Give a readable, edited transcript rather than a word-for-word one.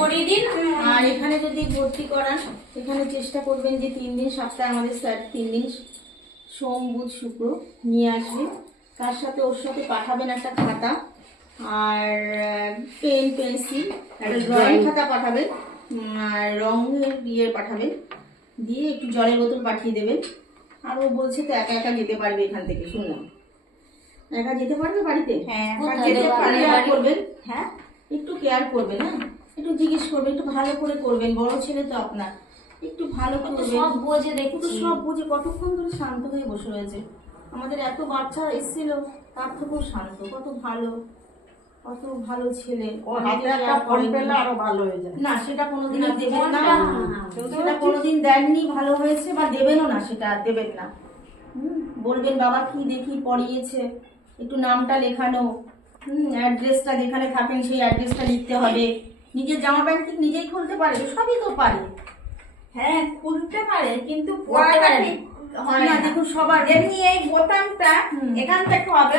করিয়ে দিন। আর এখানে যদি ভর্তি করান, এখানে চেষ্টা করবেন যে 3 দিন সপ্তাহে, আমাদের স্যার 3 দিন সোম বুধ শুক্র নিয়ে আসবে। তার সাথে ওর সাথে পাঠাবেন একটা খাতা আর পেন পেন্সিল, একটা ড্রয়িং খাতা পাঠাবেন আর রঙের পাঠাবেন, দিয়ে একটু জলের বোতল পাঠিয়ে দেবেন। আর ও বলছে তো একা একা যেতে পারবে এখান থেকে, শুনলাম একা যেতে পারবে বাড়িতে। হ্যাঁ, যেতে পারলে আর করবেন, হ্যাঁ একটু কেয়ার করবেন, হ্যাঁ একটু জিজ্ঞেস করবেন, একটু ভালো করে করবেন, বড় ছেলে তো আপনার, একটু ভালো করবেন। সব বোঝে একটু দেখছি। সব বুঝে কতক্ষণ ধরে শান্ত হয়ে বসে রয়েছে। আমাদের এত বাচ্চা এসেছিল, তার থেকেও শান্ত, কত ভালো, কত ভালো ছেলে। ও হাতে একটা ফোন পেলে আরো ভালো হয়ে যায়। না সেটা কোনোদিনই দেবেন না, সেটা কোনোদিন দেননি, ভালো হয়েছে বা দেবেনও না, সেটা আর দেবেন না। বলবেন বাবা কি দেখি পড়িয়েছে, একটু নামটা লেখানো, অ্যাড্রেসটা যেখানে থাকেন সেই অ্যাড্রেসটা লিখতে হবে। নিজের জামা প্যান্ট ঠিক নিজেই খুলতে পারে, সবই তো পারে। হ্যাঁ খুলতে পারে, কিন্তু পড়াটা পড়াটা ঠিক ঠিক হয় না। দেখুন সবার যেমনি এই বোতামটা এখান থেকে হবে,